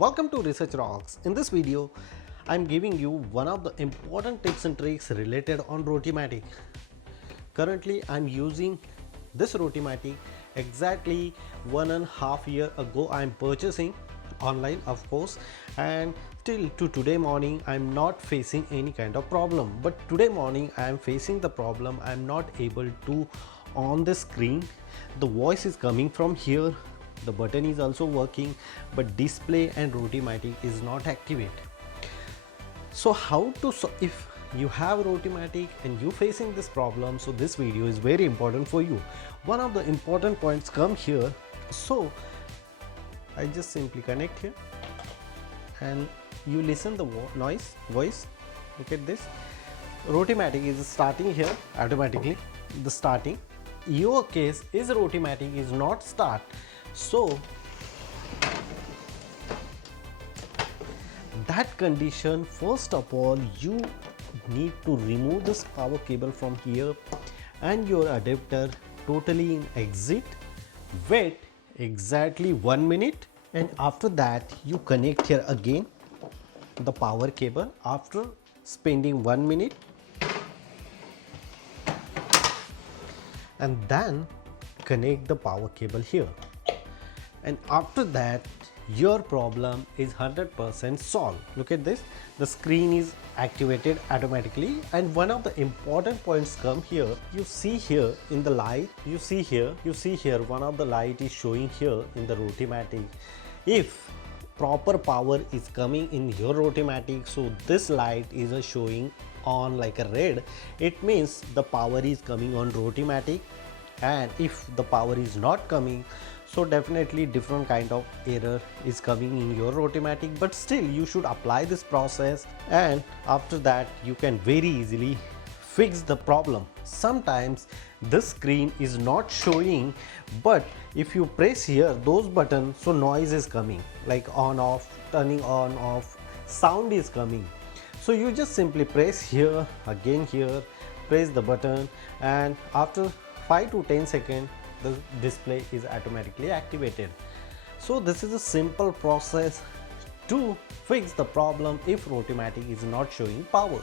Welcome to Research Rocks. In this video, I'm giving you one of the important tips and tricks related on Rotimatic. Currently, I'm using this Rotimatic exactly 1.5 years ago. I'm purchasing online, of course, and till to today morning, I'm not facing any kind of problem. But today morning, I'm facing the problem. I'm not able to on the screen. The voice is coming from here. The button is also working, but display and Rotimatic is not activate. So how to if you have Rotimatic and you facing this problem, so this video is very important for you. One of the important points come here. So I just simply connect here and you listen the voice. Look at this. Rotimatic is starting here automatically. The starting. Your case is Rotimatic is not start. So that condition, first of all, you need to remove this power cable from here and your adapter totally in exit. Wait exactly 1 minute, and after that you connect here again the power cable. After spending 1 minute, and then connect the power cable here, and after that your problem is 100% solved. Look at this, the screen is activated automatically. And one of the important points come here. You see here in the light, you see here one of the light is showing here in the Rotimatic. If proper power is coming in your Rotimatic, so this light is showing on like a red, it means the power is coming on Rotimatic. And if the power is not coming, so definitely different kind of error is coming in your Rotimatic. But still you should apply this process, and after that you can very easily fix the problem. Sometimes this screen is not showing, but if you press here those buttons, so noise is coming like on off, turning on off, sound is coming. So you just simply press here again, here press the button, and after 5 to 10 seconds the display is automatically activated. So this is a simple process to fix the problem if Rotimatic is not showing power.